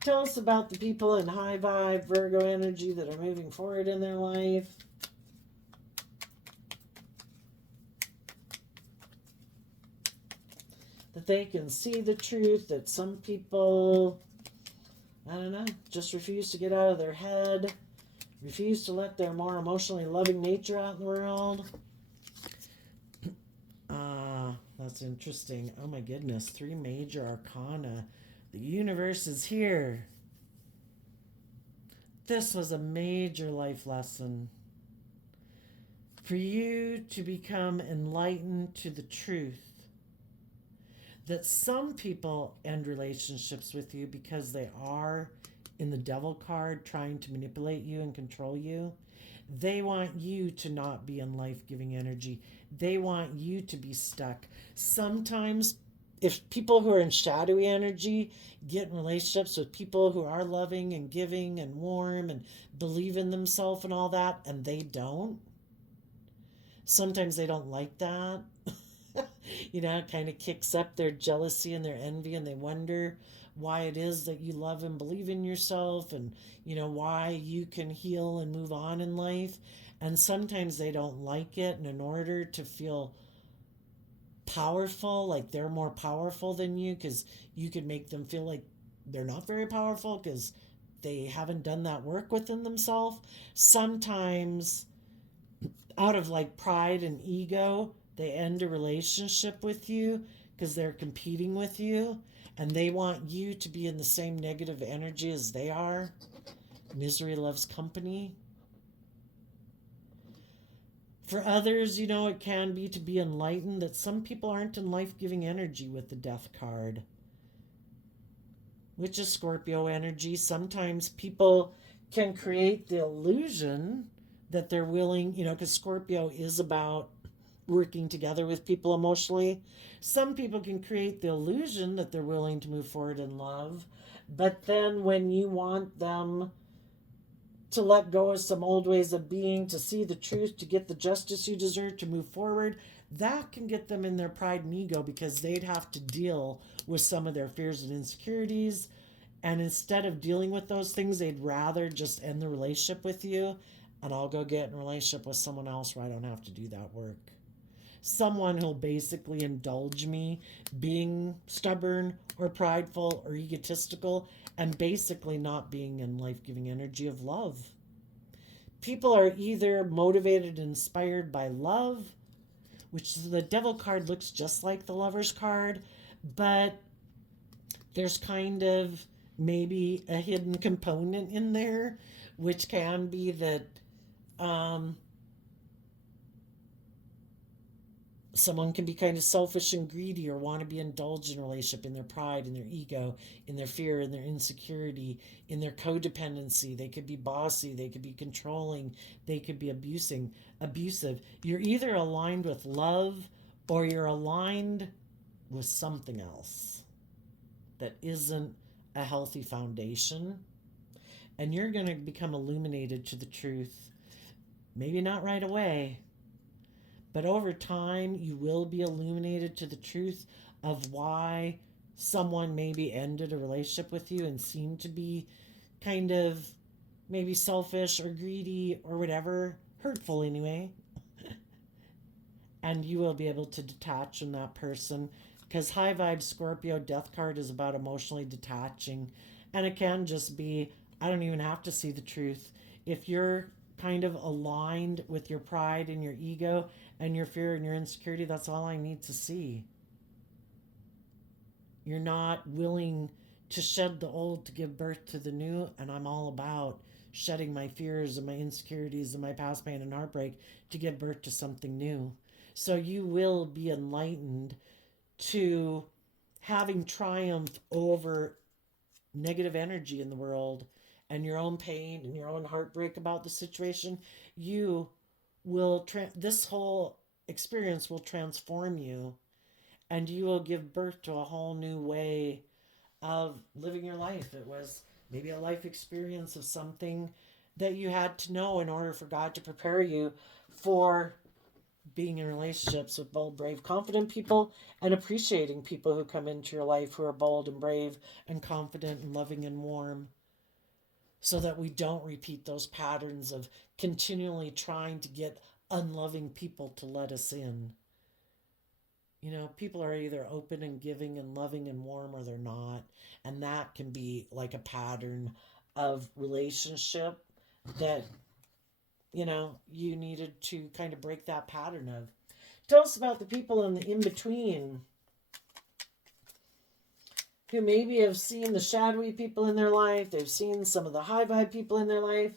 Tell us about the people in high vibe Virgo energy that are moving forward in their life. That they can see the truth, that some people, I don't know, just refuse to get out of their head, refuse to let their more emotionally loving nature out in the world. That's interesting. Oh my goodness, 3 major arcana. The universe is here. This was a major life lesson. For you to become enlightened to the truth. That some people end relationships with you because they are in the devil card trying to manipulate you and control you. They want you to not be in life-giving energy. They want you to be stuck. Sometimes if people who are in shadowy energy get in relationships with people who are loving and giving and warm and believe in themselves and all that, and they don't, sometimes they don't like that. It kind of kicks up their jealousy and their envy, and they wonder why it is that you love and believe in yourself, and why you can heal and move on in life. And sometimes they don't like it, and in order to feel powerful, like they're more powerful than you, because you could make them feel like they're not very powerful because they haven't done that work within themselves. Sometimes out of like pride and ego, they end a relationship with you because they're competing with you, and they want you to be in the same negative energy as they are. Misery loves company. For others, it can be to be enlightened, that some people aren't in life-giving energy with the Death card, which is Scorpio energy. Sometimes people can create the illusion that they're willing, because Scorpio is about working together with people emotionally. Some people can create the illusion that they're willing to move forward in love, but then when you want them to let go of some old ways of being, to see the truth, to get the justice you deserve, to move forward, that can get them in their pride and ego, because they'd have to deal with some of their fears and insecurities. And instead of dealing with those things, they'd rather just end the relationship with you, and I'll go get in a relationship with someone else where I don't have to do that work. Someone who'll basically indulge me being stubborn or prideful or egotistical, and basically not being in life-giving energy of love. People are either motivated and inspired by love, which the Devil card looks just like the Lover's card, but there's kind of maybe a hidden component in there, which can be that someone can be kind of selfish and greedy, or want to be indulged in a relationship in their pride, in their ego, in their fear, in their insecurity, in their codependency. They could be bossy, they could be controlling, they could be abusive. You're either aligned with love, or you're aligned with something else that isn't a healthy foundation. And you're going to become illuminated to the truth. Maybe not right away, but over time, you will be illuminated to the truth of why someone maybe ended a relationship with you and seemed to be kind of maybe selfish or greedy or whatever, hurtful anyway. And you will be able to detach from that person, because high vibe Scorpio Death card is about emotionally detaching. And it can just be, I don't even have to see the truth. If you're kind of aligned with your pride and your ego and your fear and your insecurity, that's all I need to see. You're not willing to shed the old to give birth to the new, and I'm all about shedding my fears and my insecurities and my past pain and heartbreak to give birth to something new. So you will be enlightened to having triumph over negative energy in the world and your own pain and your own heartbreak about the situation. You will this whole experience will transform you, and you will give birth to a whole new way of living your life. It was maybe a life experience of something that you had to know in order for God to prepare you for being in relationships with bold, brave, confident people, and appreciating people who come into your life who are bold and brave and confident and loving and warm, so that we don't repeat those patterns of continually trying to get unloving people to let us in. People are either open and giving and loving and warm, or they're not. And that can be like a pattern of relationship that, you needed to kind of break that pattern of. Tell us about the people in the in-between who maybe have seen the shadowy people in their life. They've seen some of the high vibe people in their life,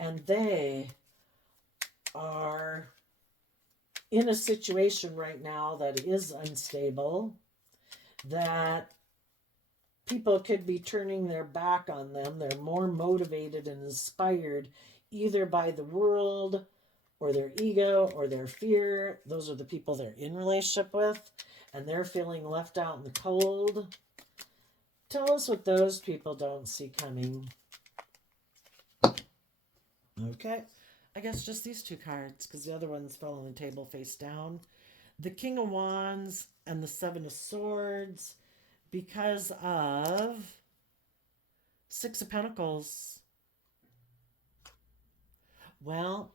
and they are in a situation right now that is unstable, that people could be turning their back on them. They're more motivated and inspired either by the world or their ego or their fear. Those are the people they're in relationship with. and they're feeling left out in the cold. Tell us what those people don't see coming. Okay. I guess just these two cards, because the other ones fell on the table face down. The King of Wands and the Seven of Swords, because of Six of Pentacles. Well,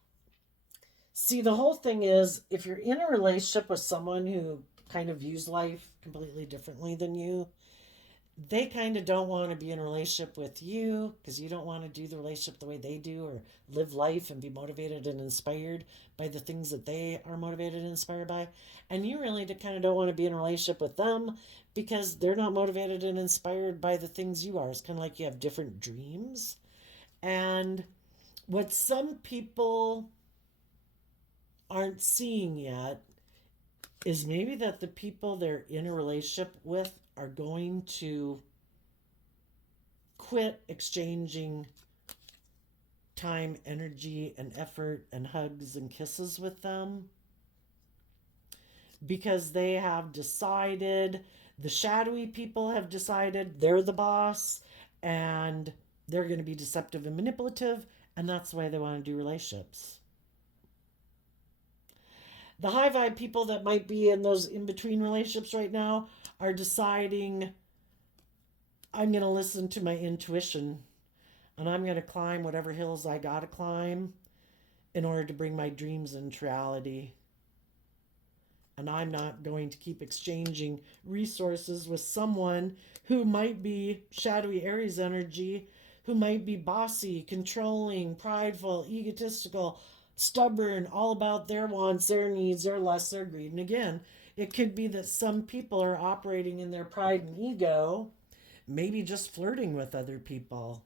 see, the whole thing is, if you're in a relationship with someone who kind of views life completely differently than you, they kind of don't want to be in a relationship with you because you don't want to do the relationship the way they do or live life and be motivated and inspired by the things that they are motivated and inspired by. And you really kind of don't want to be in a relationship with them because they're not motivated and inspired by the things you are. It's kind of like you have different dreams. And what some people aren't seeing yet is maybe that the people they're in a relationship with are going to quit exchanging time, energy, and effort and hugs and kisses with them because they have decided, the shadowy people have decided they're the boss and they're going to be deceptive and manipulative, and that's why they want to do relationships. The high vibe people that might be in those in-between relationships right now are deciding, I'm going to listen to my intuition and I'm going to climb whatever hills I got to climb in order to bring my dreams into reality. And I'm not going to keep exchanging resources with someone who might be shadowy Aries energy, who might be bossy, controlling, prideful, egotistical, stubborn, all about their wants, their needs, their lusts, their greed. And again, it could be that some people are operating in their pride and ego, maybe just flirting with other people,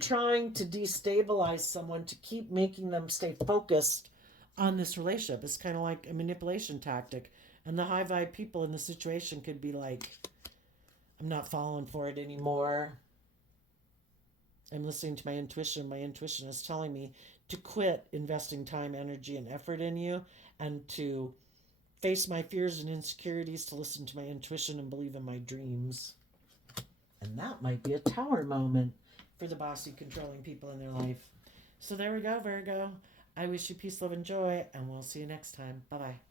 trying to destabilize someone to keep making them stay focused on this relationship. It's kind of like a manipulation tactic. And the high vibe people in the situation could be like, I'm not falling for it anymore. I'm listening to my intuition. My intuition is telling me to quit investing time, energy, and effort in you and to face my fears and insecurities, to listen to my intuition and believe in my dreams. And that might be a tower moment for the bossy, controlling people in their life. So there we go, Virgo. I wish you peace, love, and joy, and we'll see you next time. Bye-bye.